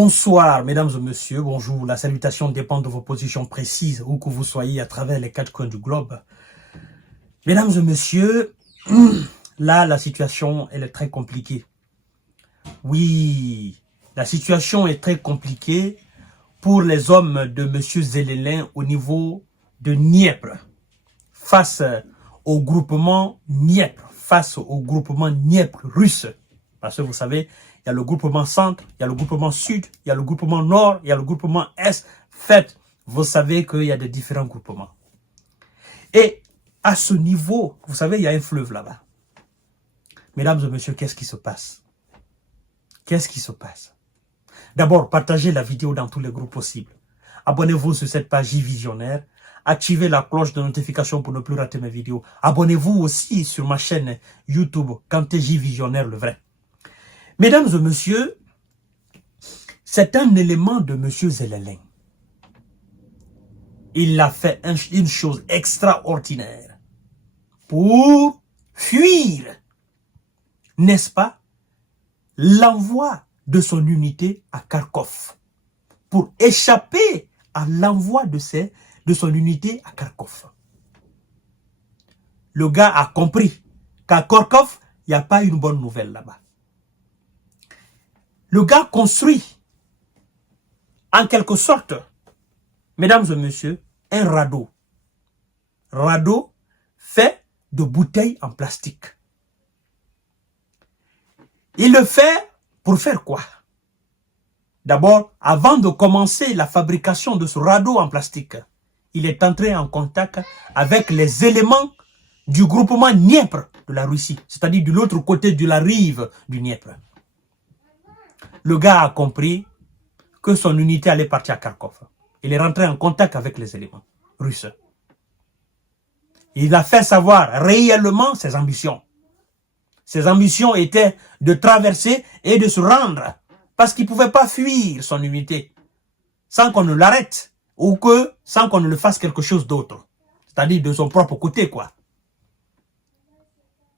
Bonsoir, mesdames et messieurs, bonjour. La salutation dépend de vos positions précises, où que vous soyez à travers les quatre coins du globe. Mesdames et messieurs, là, la situation, elle est très compliquée. Oui, la situation est très compliquée pour les hommes de M. Zelensky au niveau de Dniepr, face au groupement Dniepr, russe. Parce que vous savez, il y a le groupement centre, il y a le groupement sud, il y a le groupement nord, il y a le groupement est. Fait, vous savez qu'il y a des différents groupements. Et à ce niveau, vous savez, il y a un fleuve là-bas. Mesdames et messieurs, qu'est-ce qui se passe? Qu'est-ce qui se passe? D'abord, partagez la vidéo dans tous les groupes possibles. Abonnez-vous sur cette page J-Visionnaire. Activez la cloche de notification pour ne plus rater mes vidéos. Abonnez-vous aussi sur ma chaîne YouTube, Kanté J-Visionnaire le vrai. Mesdames et messieurs, c'est un élément de M. Zelensky. Il a fait une chose extraordinaire pour fuir, n'est-ce pas, l'envoi de son unité à Kharkov, pour échapper à l'envoi de son unité à Kharkov. Le gars a compris qu'à Kharkov, il n'y a pas une bonne nouvelle là-bas. Le gars construit, en quelque sorte, mesdames et messieurs, un radeau. Radeau fait de bouteilles en plastique. Il le fait pour faire quoi? D'abord, avant de commencer la fabrication de ce radeau en plastique, il est entré en contact avec les éléments du groupement Dniepr de la Russie, c'est-à-dire de l'autre côté de la rive du Dniepr. Le gars a compris que son unité allait partir à Kharkov. Il est rentré en contact avec les éléments russes. Il a fait savoir réellement ses ambitions. Ses ambitions étaient de traverser et de se rendre, parce qu'il ne pouvait pas fuir son unité sans qu'on ne l'arrête ou que sans qu'on ne le fasse quelque chose d'autre, c'est-à-dire de son propre côté, quoi.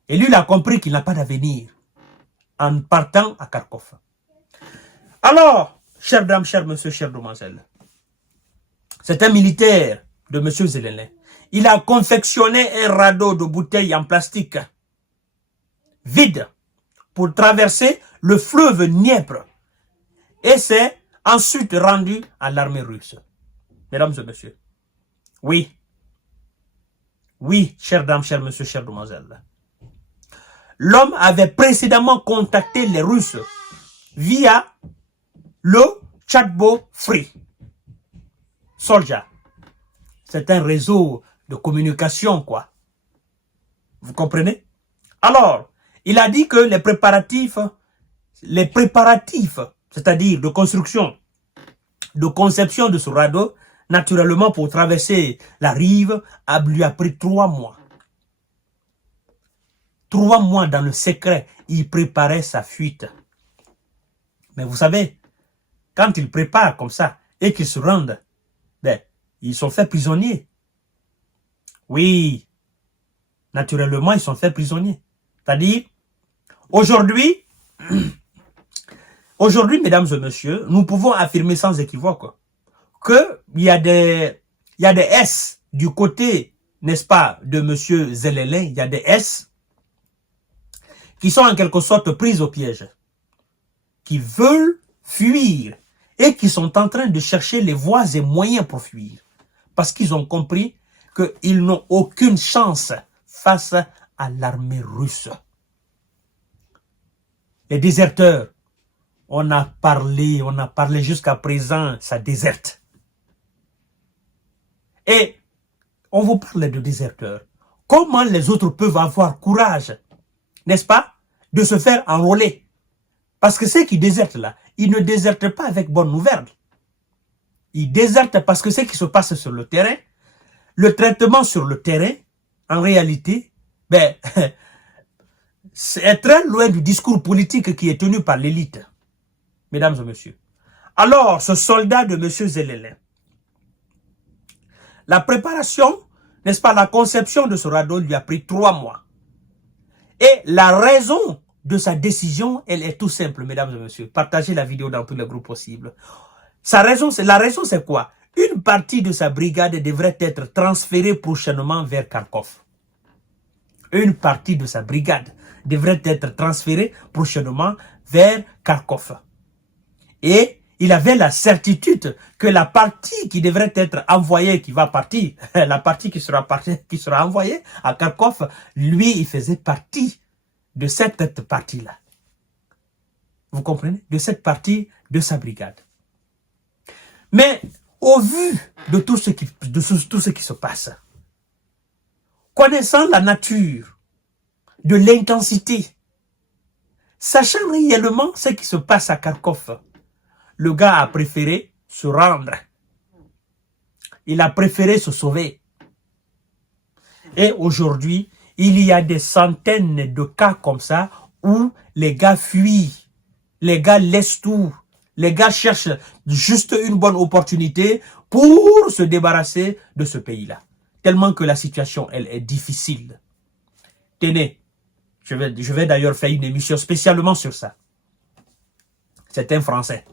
Et lui, il a compris qu'il n'a pas d'avenir en partant à Kharkov. Alors, chères dames, chers messieurs, chères demoiselles, c'est un militaire de M. Zelensky. Il a confectionné un radeau de bouteilles en plastique vide pour traverser le fleuve Dniepr. Et c'est ensuite rendu à l'armée russe. Mesdames et messieurs. Oui. Oui, chères dames, chers messieurs, chères demoiselles. L'homme avait précédemment contacté les Russes via le chatbot Free Soldier. C'est un réseau de communication, quoi. Vous comprenez? Alors, il a dit que les préparatifs, c'est-à-dire de construction, de conception de ce radeau, naturellement pour traverser la rive, lui a pris 3 mois. 3 mois dans le secret, il préparait sa fuite. Mais vous savez, quand ils préparent comme ça et qu'ils se rendent, ben, ils sont faits prisonniers. Oui, naturellement, ils sont faits prisonniers. C'est-à-dire, aujourd'hui, mesdames et messieurs, nous pouvons affirmer sans équivoque qu'il y a des S du côté, n'est-ce pas, de M. Zelensky, il y a des S qui sont en quelque sorte pris au piège, qui veulent fuir et qui sont en train de chercher les voies et moyens pour fuir. Parce qu'ils ont compris qu'ils n'ont aucune chance face à l'armée russe. Les déserteurs, on a parlé jusqu'à présent, ça déserte. Et on vous parle de déserteurs. Comment les autres peuvent avoir courage, n'est-ce pas, de se faire enrôler? Parce que ceux qui désertent là, ils ne désertent pas avec bonne nouvelle. Ils désertent parce que ce qui se passe sur le terrain, le traitement sur le terrain, en réalité, ben, c'est très loin du discours politique qui est tenu par l'élite. Mesdames et messieurs. Alors, ce soldat de M. Zelensky, la préparation, n'est-ce pas, la conception de ce radeau lui a pris 3 mois. Et la raison de sa décision, elle est tout simple, mesdames et messieurs. Partagez la vidéo dans tous les groupes possibles. La raison, c'est quoi? Une partie de sa brigade devrait être transférée prochainement vers Kharkov. Une partie de sa brigade devrait être transférée prochainement vers Kharkov. Et il avait la certitude que la partie qui devrait être envoyée, qui va partir, la partie qui sera envoyée à Kharkov, lui, il faisait partie de cette partie-là. Vous comprenez? De cette partie de sa brigade. Mais au vu de tout ce qui se passe, connaissant la nature de l'intensité, sachant réellement ce qui se passe à Kharkov, le gars a préféré se rendre. Il a préféré se sauver. Et aujourd'hui, il y a des centaines de cas comme ça où les gars fuient. Les gars laissent tout. Les gars cherchent juste une bonne opportunité pour se débarrasser de ce pays-là. Tellement que la situation, elle est difficile. Tenez, je vais d'ailleurs faire une émission spécialement sur ça. C'est un Français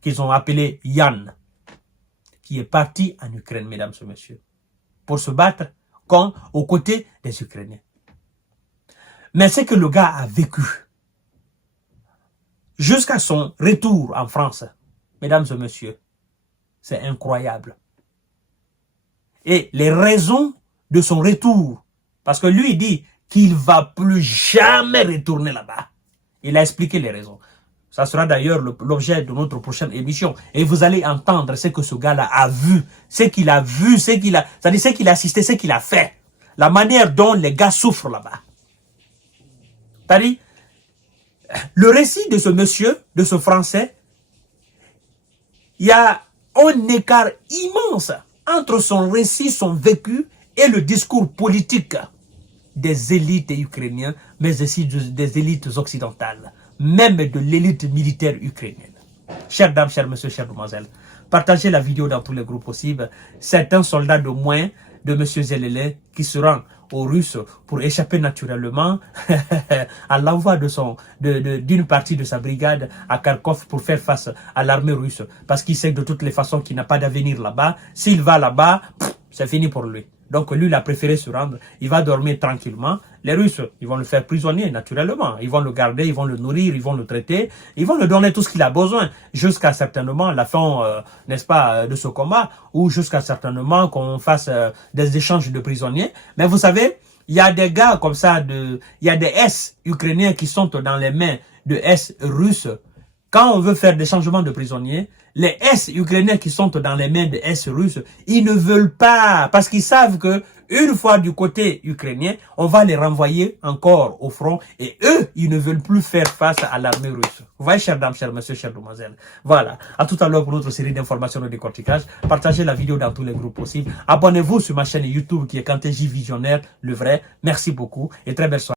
qu'ils ont appelé Yann, qui est parti en Ukraine, mesdames et messieurs, pour se battre aux côtés des Ukrainiens. Mais c'est que le gars a vécu jusqu'à son retour en France, mesdames et messieurs, c'est incroyable. Et les raisons de son retour, parce que lui dit qu'il ne va plus jamais retourner là-bas. Il a expliqué les raisons. Ça sera d'ailleurs l'objet de notre prochaine émission. Et vous allez entendre ce que ce gars-là a vu, ce qu'il a vu, c'est-à-dire ce qu'il a assisté, ce qu'il a fait. La manière dont les gars souffrent là-bas. C'est-à-dire, le récit de ce monsieur, de ce Français, il y a un écart immense entre son récit, son vécu et le discours politique des élites ukrainiennes, mais aussi des élites occidentales, même de l'élite militaire ukrainienne. Chères dames, chers messieurs, chères demoiselles, partagez la vidéo dans tous les groupes possibles. C'est un soldat de moins de M. Zelensky qui se rend aux Russes pour échapper naturellement à l'envoi d'une partie de sa brigade à Kharkov pour faire face à l'armée russe. Parce qu'il sait de toutes les façons qu'il n'a pas d'avenir là-bas. S'il va là-bas, c'est fini pour lui. Donc lui, il a préféré se rendre. Il va dormir tranquillement. Les Russes, ils vont le faire prisonnier naturellement. Ils vont le garder, ils vont le nourrir, ils vont le traiter. Ils vont lui donner tout ce qu'il a besoin jusqu'à certainement la fin, n'est-ce pas, de ce combat, ou jusqu'à certainement qu'on fasse des échanges de prisonniers. Mais vous savez, il y a des gars comme ça, il y a des S ukrainiens qui sont dans les mains de S russes. Quand on veut faire des changements de prisonniers, les S ukrainiens qui sont dans les mains des S russes, ils ne veulent pas, parce qu'ils savent que une fois du côté ukrainien, on va les renvoyer encore au front et eux, ils ne veulent plus faire face à l'armée russe. Vous voyez, chers dames, chers messieurs, chères demoiselles. Voilà. À tout à l'heure pour notre série d'informations de décortiquage. Partagez la vidéo dans tous les groupes possibles. Abonnez-vous sur ma chaîne YouTube qui est Kanté J Visionnaire, le vrai. Merci beaucoup et très belle soirée.